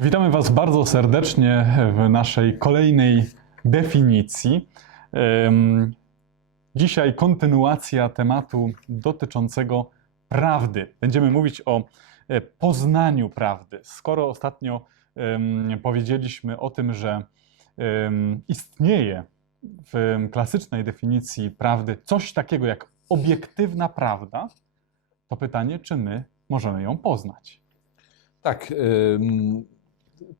Witamy Was bardzo serdecznie w naszej kolejnej definicji. Dzisiaj kontynuacja tematu dotyczącego prawdy. Będziemy mówić o e, poznaniu prawdy. Skoro ostatnio powiedzieliśmy o tym, że istnieje w klasycznej definicji prawdy coś takiego jak obiektywna prawda, to pytanie, czy my możemy ją poznać? Tak,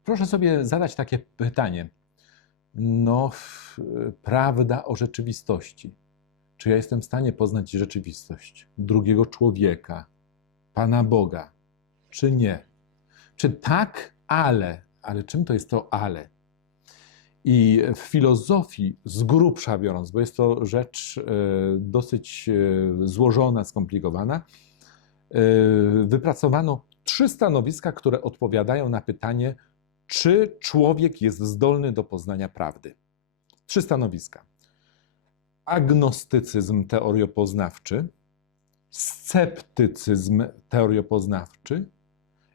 proszę sobie zadać takie pytanie. No, prawda o rzeczywistości. Czy ja jestem w stanie poznać rzeczywistość drugiego człowieka, Pana Boga, czy nie? Czy tak, ale, ale czym to jest to ale? I w filozofii, z grubsza biorąc, bo jest to rzecz e, dosyć e, złożona, skomplikowana, e, wypracowano trzy stanowiska, które odpowiadają na pytanie, czy człowiek jest zdolny do poznania prawdy. Trzy stanowiska. Agnostycyzm teoriopoznawczy, sceptycyzm teoriopoznawczy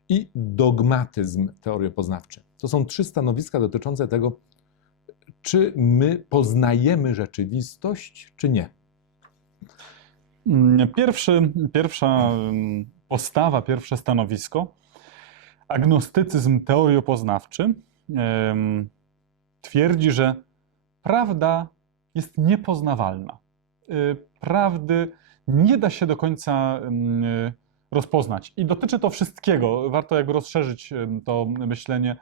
i dogmatyzm teoriopoznawczy. To są trzy stanowiska dotyczące tego, czy my poznajemy rzeczywistość, czy nie. Pierwszy, pierwsza mm, postawa, pierwsze stanowisko, agnostycyzm teoriopoznawczy, twierdzi, że prawda jest niepoznawalna. Y, Prawdy nie da się do końca rozpoznać. I dotyczy to wszystkiego. Warto jakby rozszerzyć to myślenie.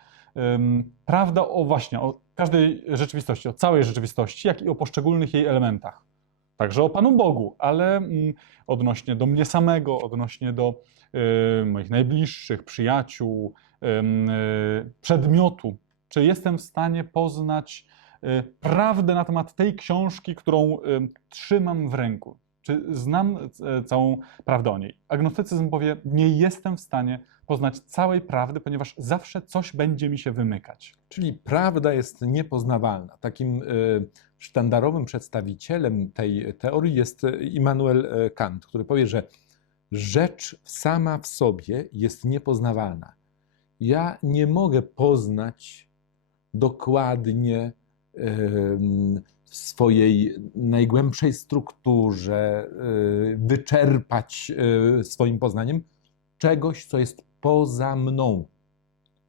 Prawda o właśnie, o każdej rzeczywistości, o całej rzeczywistości, jak i o poszczególnych jej elementach. Także o Panu Bogu, ale mm, odnośnie do mnie samego, odnośnie do moich najbliższych, przyjaciół, y, przedmiotu. Czy jestem w stanie poznać y, prawdę na temat tej książki, którą y, trzymam w ręku? Czy znam y, całą prawdę o niej? Agnostycyzm powie, nie jestem w stanie poznać całej prawdy, ponieważ zawsze coś będzie mi się wymykać. Czyli prawda jest niepoznawalna. Takim sztandarowym przedstawicielem tej teorii jest Immanuel Kant, który powie, że rzecz sama w sobie jest niepoznawalna. Ja nie mogę poznać dokładnie w swojej najgłębszej strukturze, e, wyczerpać e, swoim poznaniem czegoś, co jest poza mną.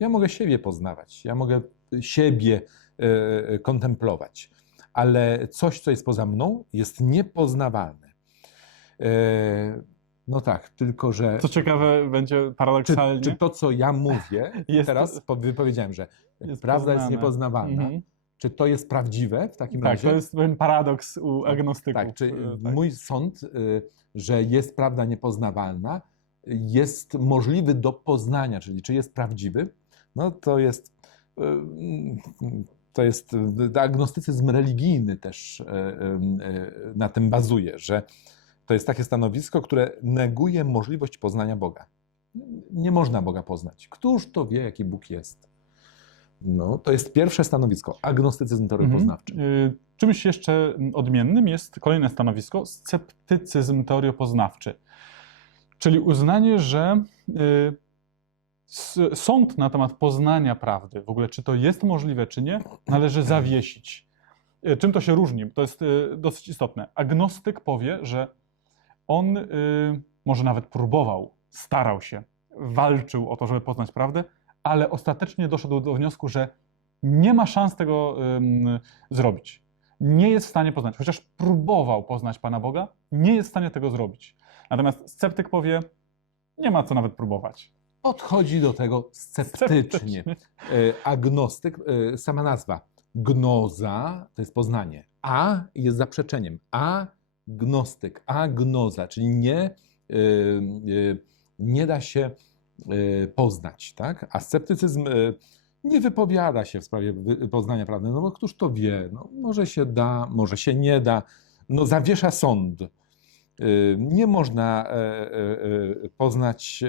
Ja mogę siebie poznawać, ja mogę siebie e, kontemplować, ale coś, co jest poza mną, jest niepoznawalne. No tak, tylko że. Co ciekawe, będzie Czy, paradoksalnie. czy to, co ja mówię, Jest- teraz po- wypowiedziałem, że jest prawda jest poznane. niepoznawalna, Mhm. czy to jest prawdziwe w takim Tak, razie? to jest pewien paradoks u agnostyków. Tak, czy E, tak. mój sąd, y, że jest prawda niepoznawalna, jest możliwy do poznania, czyli czy jest prawdziwy, no to jest, y, to jest y, agnostycyzm religijny też na tym bazuje, że to jest takie stanowisko, które neguje możliwość poznania Boga. Nie można Boga poznać. Któż to wie, jaki Bóg jest? No, to jest pierwsze stanowisko, agnostycyzm teoriopoznawczy. Mhm. Y, Czymś jeszcze odmiennym jest kolejne stanowisko sceptycyzm teoriopoznawczy. Czyli uznanie, że y, sąd na temat poznania prawdy, w ogóle czy to jest możliwe, czy nie, należy zawiesić. Y, Czym to się różni? To jest dosyć istotne. Agnostyk powie, że on y, może nawet próbował, starał się, walczył o to, żeby poznać prawdę, ale ostatecznie doszedł do wniosku, że nie ma szans tego ym, zrobić. Nie jest w stanie poznać, chociaż próbował poznać Pana Boga, nie jest w stanie tego zrobić. Natomiast sceptyk powie, nie ma co nawet próbować. Podchodzi do tego sceptycznie. E, Agnostyk, e, sama nazwa, gnoza to jest poznanie, a jest zaprzeczeniem. Agnostyk, agnoza, czyli nie, e, e, nie da się e, poznać, tak? A sceptycyzm nie wypowiada się w sprawie poznania prawdy, no bo któż to wie? No, może się da, może się nie da. No zawiesza sąd. Y, Nie można e, e, e, poznać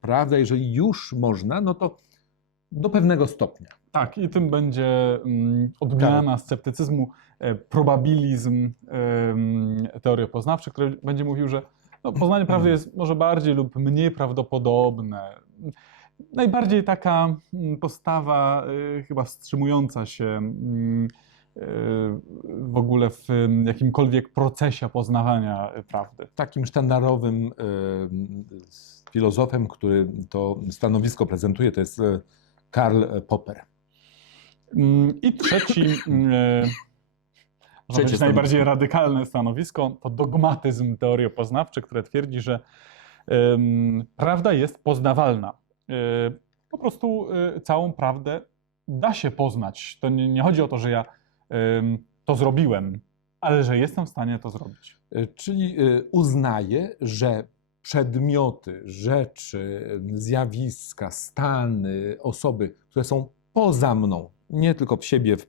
prawdę, jeżeli już można, no to do pewnego stopnia. Tak, i tym będzie mm, odmiana sceptycyzmu, e, probabilizm em, teoriopoznawczy, który będzie mówił, że no, poznanie prawdy jest może bardziej lub mniej prawdopodobne. najbardziej taka mm, postawa y, chyba wstrzymująca się mm, y, w ogóle w jakimkolwiek procesie poznawania prawdy. Takim sztandarowym e, filozofem, który to stanowisko prezentuje, to jest e, Karl Popper. Mm, I trzeci, mm, e, stanowisko. najbardziej radykalne stanowisko to dogmatyzm teoriopoznawczy, które twierdzi, że prawda jest poznawalna. E, Po prostu e, całą prawdę da się poznać. To nie, nie chodzi o to, że ja to zrobiłem, ale że jestem w stanie to zrobić. Czyli uznaje, że przedmioty, rzeczy, zjawiska, stany, osoby, które są poza mną, nie tylko w siebie w-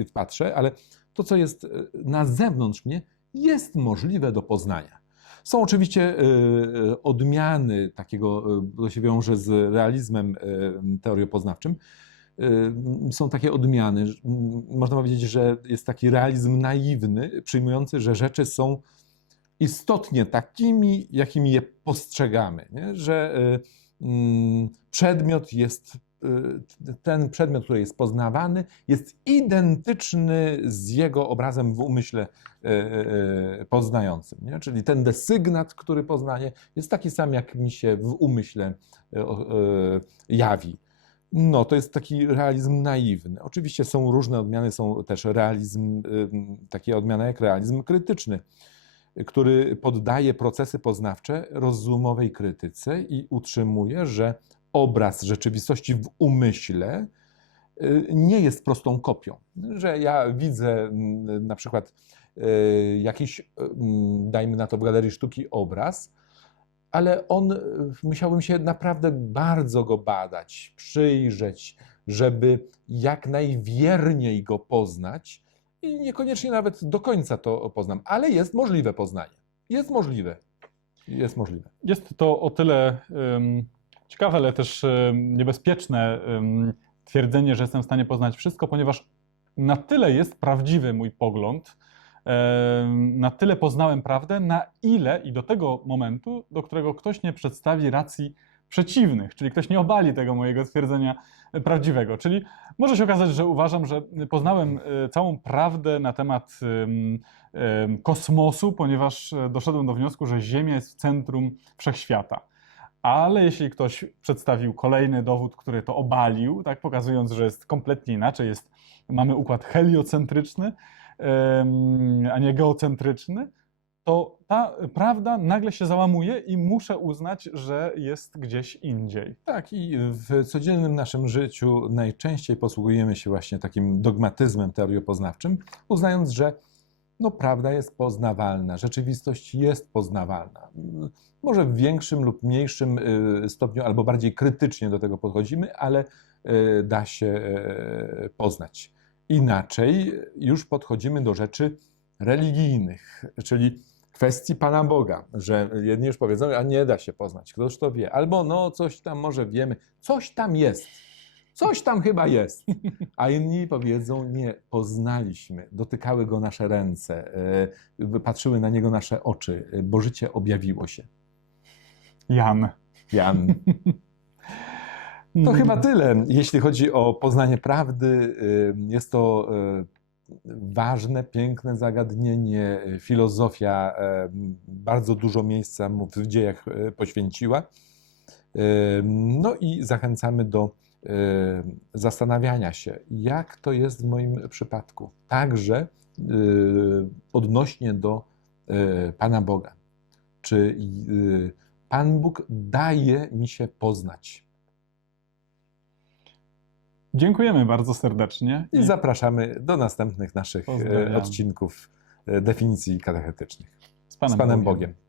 e, wpatrzę, ale to, co jest e, na zewnątrz mnie, jest możliwe do poznania. Są oczywiście e, e, odmiany takiego, e, to się wiąże z realizmem e, teoriopoznawczym. E, Są takie odmiany. Można powiedzieć, że jest taki realizm naiwny, przyjmujący, że rzeczy są istotnie takimi, jakimi je postrzegamy. Nie? Że przedmiot jest, ten przedmiot, który jest poznawany, jest identyczny z jego obrazem w umyśle y, y, poznającym. Nie? Czyli ten desygnat, który poznaje, jest taki sam, jak mi się w umyśle y, y, jawi. No, to jest taki realizm naiwny. Oczywiście są różne odmiany, są też realizm, y, takie odmiany jak realizm krytyczny który poddaje procesy poznawcze rozumowej krytyce i utrzymuje, że obraz rzeczywistości w umyśle y, nie jest prostą kopią. Że ja widzę mm, na przykład y, jakiś, mm, dajmy na to w galerii sztuki obraz, ale on, y, musiałbym się naprawdę bardzo go badać, przyjrzeć, żeby jak najwierniej go poznać i niekoniecznie nawet do końca to poznam, ale jest możliwe poznanie. Jest możliwe. Jest możliwe. Jest to o tyle ciekawe, ale też em, niebezpieczne twierdzenie, że jestem w stanie poznać wszystko, ponieważ na tyle jest prawdziwy mój pogląd, na tyle poznałem prawdę, na ile i do tego momentu, do którego ktoś nie przedstawi racji przeciwnych, czyli ktoś nie obali tego mojego twierdzenia e, prawdziwego. Czyli może się okazać, że uważam, że poznałem e, całą prawdę na temat em, em, kosmosu, ponieważ e, doszedłem do wniosku, że Ziemia jest w centrum wszechświata. Ale jeśli ktoś przedstawił kolejny dowód, który to obalił, tak pokazując, że jest kompletnie inaczej, jest, mamy układ heliocentryczny, a nie geocentryczny, to ta prawda nagle się załamuje i muszę uznać, że jest gdzieś indziej. Tak, i w codziennym naszym życiu najczęściej posługujemy się właśnie takim dogmatyzmem teoriopoznawczym, uznając, że no, prawda jest poznawalna, rzeczywistość jest poznawalna. Może w większym lub mniejszym y, stopniu, albo bardziej krytycznie do tego podchodzimy, ale y, da się y, poznać. Inaczej już podchodzimy do rzeczy religijnych, czyli kwestii Pana Boga, że jedni już powiedzą, a nie da się poznać, ktoś to wie, albo no coś tam może wiemy, coś tam jest, coś tam chyba jest, a inni powiedzą, nie, poznaliśmy, dotykały go nasze ręce, e, patrzyły na niego nasze oczy, e, bo życie objawiło się. Jan. Jan. To chyba tyle, jeśli chodzi o poznanie prawdy. Y, Jest to ważne, piękne zagadnienie. Filozofia bardzo dużo miejsca mu w dziejach poświęciła. No i zachęcamy do zastanawiania się, jak to jest w moim przypadku. Także y, odnośnie do y, Pana Boga. Czy y, Pan Bóg daje mi się poznać? Dziękujemy bardzo serdecznie. I zapraszamy do następnych naszych odcinków definicji katechetycznych. z Panem, Z Panem Bogiem. Bogiem.